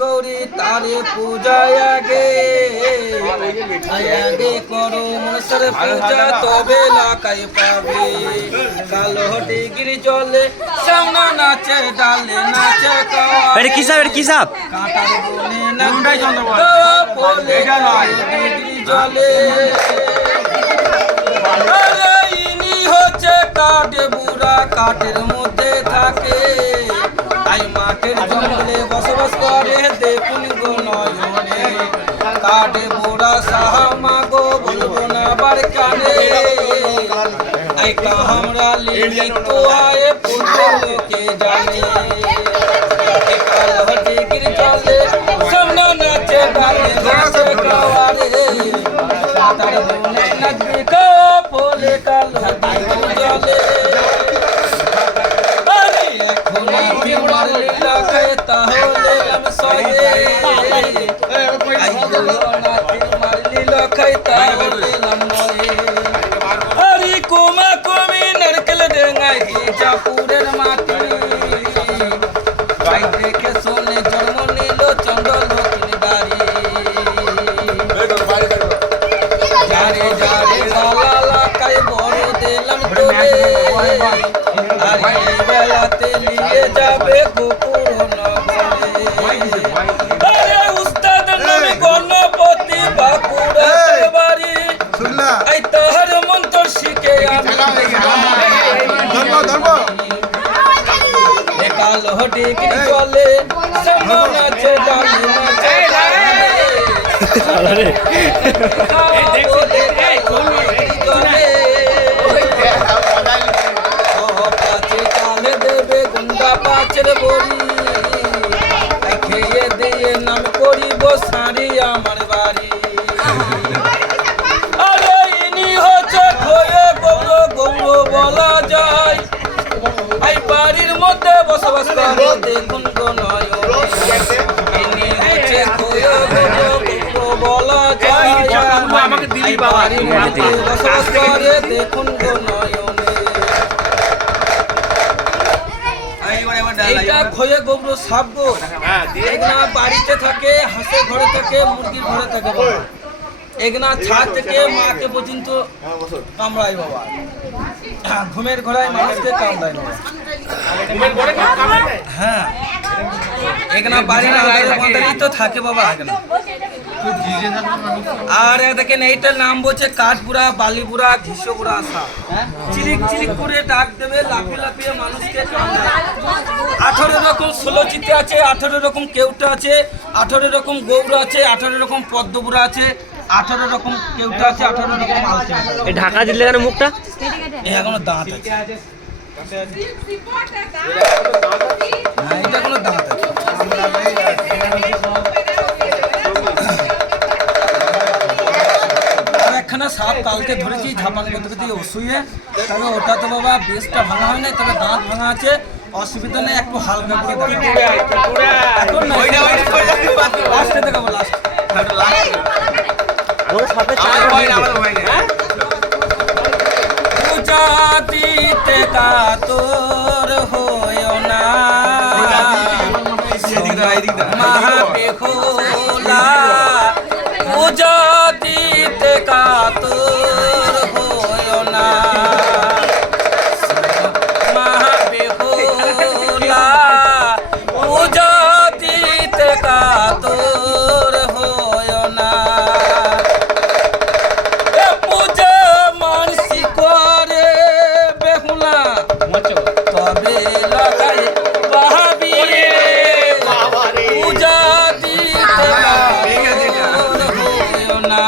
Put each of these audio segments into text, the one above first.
গৌরী তারে পূজায় আগে আগে করো মনসার পূজা তবে লাকাই পাবে কালো ডিগিরি জলে সামনা নাচে ডালে নাচে এটা কি সাপ? এটা কি সাপ? কাটার বনে নান্দাই চন্দ্রবাবু পলে ডিগিরি জলে আরে ইনি হচ্ছে কাটে বুড়া কাটের মধ্যে থাকে তাই মাঠের জঙ্গলে বসবাস করে দেখুন গো নয়নে কাটে বুড়া সাহা মাগো বলবো না বার কানে আই কাহামরা লিলি তো আয়ে পুরো লোকে জানে কাল হতে গির চলে সামনে নাচে ডালে নাচে কাওয়ারে তার বনে নাচবে কা ফলে কাল হতে জলে আরে এখন বিমার লীলা খায় তাহলে আমি সয়ে আই না বিমার লীলা খায় তাহলে আমি আরে কোমা কোমি নরকল ডেঙ্গাই চাপুরের মাটি গাই দেখে সোনে জন্ম নিল চন্দ্র লক্ষ্মী বাড়ি যারে যারে লালা কাই বড় দিলাম তোরে আরে বেলাতে নিয়ে যাবে গোপুর নগরে আরে উস্তাদ নামে গণপতি বাঁকুড়ার বাড়ি এই তাহার মন্ত্র শিখে আমি কাল হটে কি চলে সামনে নাচে ডালি নাচে আরে দেবে গুন্ডা পাচের বড়ি খেয়ে দিয়ে নাম করিব সারি আমার বাড়ি আরে ইনি হচ্ছে খয়ে গৌর গৌর বলা যায় এই বাড়ির মধ্যে বসবাস করে দেখুন গো নয়নে ইনি হচ্ছে খয়ে গৌর গৌর বলা যায় আমাকে দিলি বাবা বাড়ির মধ্যে বসবাস করে দেখুন গো নয়নে এইটা খয়ে গোবর সাপ গো এগনা বাড়িতে থাকে হাঁসের ঘরে থাকে মুরগির ঘরে থাকে বাবা এগনা ছাদ থেকে মাকে পর্যন্ত কামড়ায় বাবা ঘুমের ঘোড়ায় মানুষকে কামড়ায় বাবা হ্যাঁ এগনা বাড়ির আগে তো থাকে বাবা এগনা আর দেখেন এইটার নাম বলছে কাঠবুড়া বালিবুড়া ঘিসবুড়া সাপ চিলিক চিলিক করে ডাক দেবে লাফিয়ে লাফিয়ে মানুষকে কামড়ায় 18 রকম 16 চিতে আছে 18 রকম কেউটা আছে 18 রকম গৌর আছে 18 রকম পদ্মবুড়া আছে 18 রকম কেউটা আছে 18 রকম আলতা এই ঢাকা দিলে কেন মুখটা? এখনো দাঁত আছে হ্যাঁ এটা কোনো দাঁত আছে একখানা সাপ কালকে ধরেছি ঝাপান করতে করতে অসুয়ে তবে ওটা তো বাবা বেশটা ভাঙা হয় না তবে দাঁত ভাঙা আছে অসুবিধা নেই একটু হালকা করে লাস্টে দেখাবো লাস্ট পূজা দিতে কাতর হয় না মহাবেহুলা পূজা দিতে কাতর হয় না মহাবেহুলা পূজা দিতে কাতর হয় না পূজা মানসি করে বেহুলা তবে লাগাই বাহাবি পূজা দিতে কাতর হয় না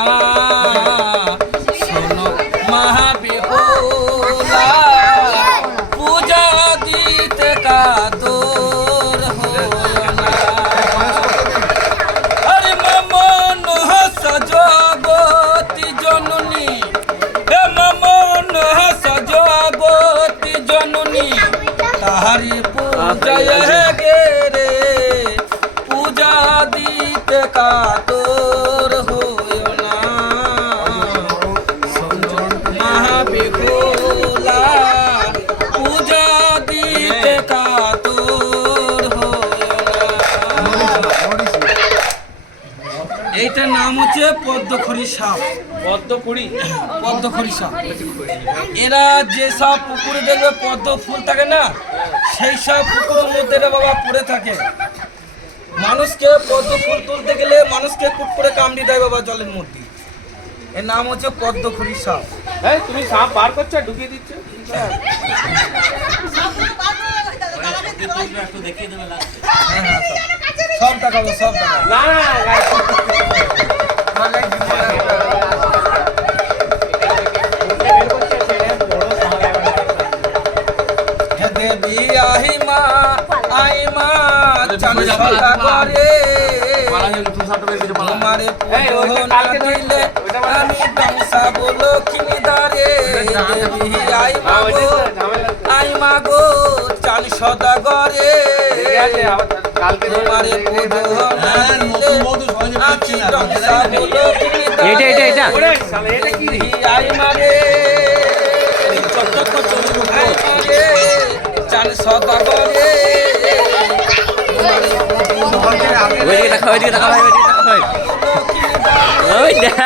এইটার নাম হচ্ছে পদ্মখড়ি সাপ। পদ্মকুড়ি পদ্মখড়ি সাপ। এরা যে সব পুকুরে দেখবে পদ্ম ফুল থাকে না, সেই সব পুকুরের মধ্যে এরা বাবা পড়ে থাকে। মানুষকে পদ্ম ফুল তুলতে গেলে মানুষকে কুট করে কামড়ি দেয় বাবা জলের মধ্যে। এর নাম হচ্ছে পদ্মখড়ি সাপ। এই তুমি সাপ বার করছো আর ঢুকিয়ে দিচ্ছ। হ্যাঁ, হ্যাঁ, সব দেখাবো, সব দেখাবো। না না হে দেবী আহিমা আইমা চাঁদ সদা করে তোমারে পুজো না দিলে আমি ব্যবসা বলো কিনি দারে। দেবী আইমা গো আইমা গো চাঁদ সদা করে তোমারে পুজো না দিলে আমি ব্যবসা বলো কিনি দারে। এটা ওরে শালা এটা কি রে? আইমা রে আইমা রে চাঁদ সদা করে ওইদিকে দেখা ওইদিকে দেখা ভাই ওইদিকে দেখা ভাই ওই দেখ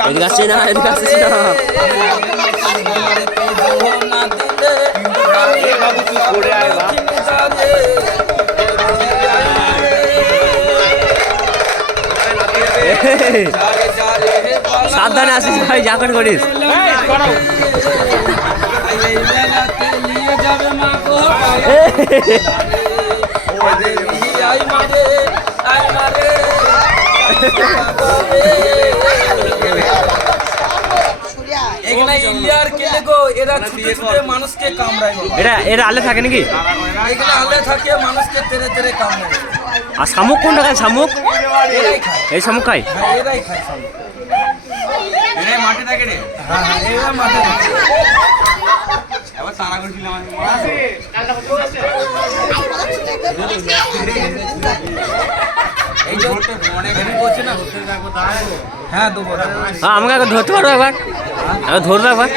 এদিকে আসছে না এদিকে আসছে না সাবধানে আসিস ভাই যা করে করিস এখানে ইন্ডিয়ার কেলে গো এরা ছুটে ছুটে মানুষকে কামড়ায় গো। এটা আলে থাকে নাকি এখানে আলে থাকে মানুষকে তেরে তেরে কামড়ায়। আর শামুক কোনটা খায় শামুক এরাই খায়। এই শামুক খায় হ্যাঁ, এরাই খায় সব। এরাই মাঠে থাকে রে। হ্যাঁ, হ্যাঁ, এরা মাঠে থাকে। আবার তারা করছিলাম আমি। এই যে এখানে বলছে না হ্যাঁ দেবো দেবো। আমাকে একবার ধরতে পারবো একবার ধরবো একবার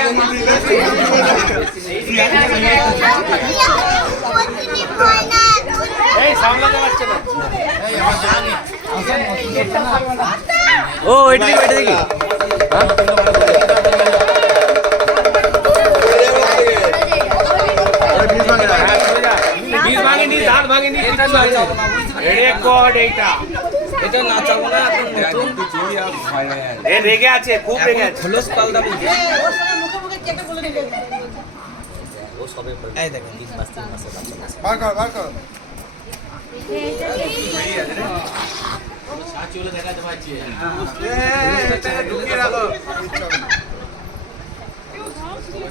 এই সামলাতে পারছে না। ও এটা দেখি এটা দেখি বীজ ভাঙেনি, দাঁত ভাঙেনি, এটা কিচ্ছু হয়নি। নাচাবো না, বুঝতে পেরেছো? রেকর্ড এইটা। এটা নাচাবো না, এখন নতুন এ রেগে আছে, খুব রেগে আছে। খোলস পাল্টাবো। এই দেখেন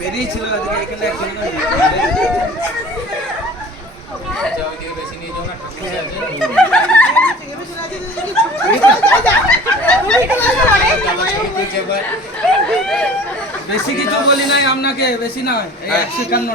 বেরিয়েছিল আজকে এখানে বেশি কিছু বলি নাই আপনাকে, বেশি নয়, এই 151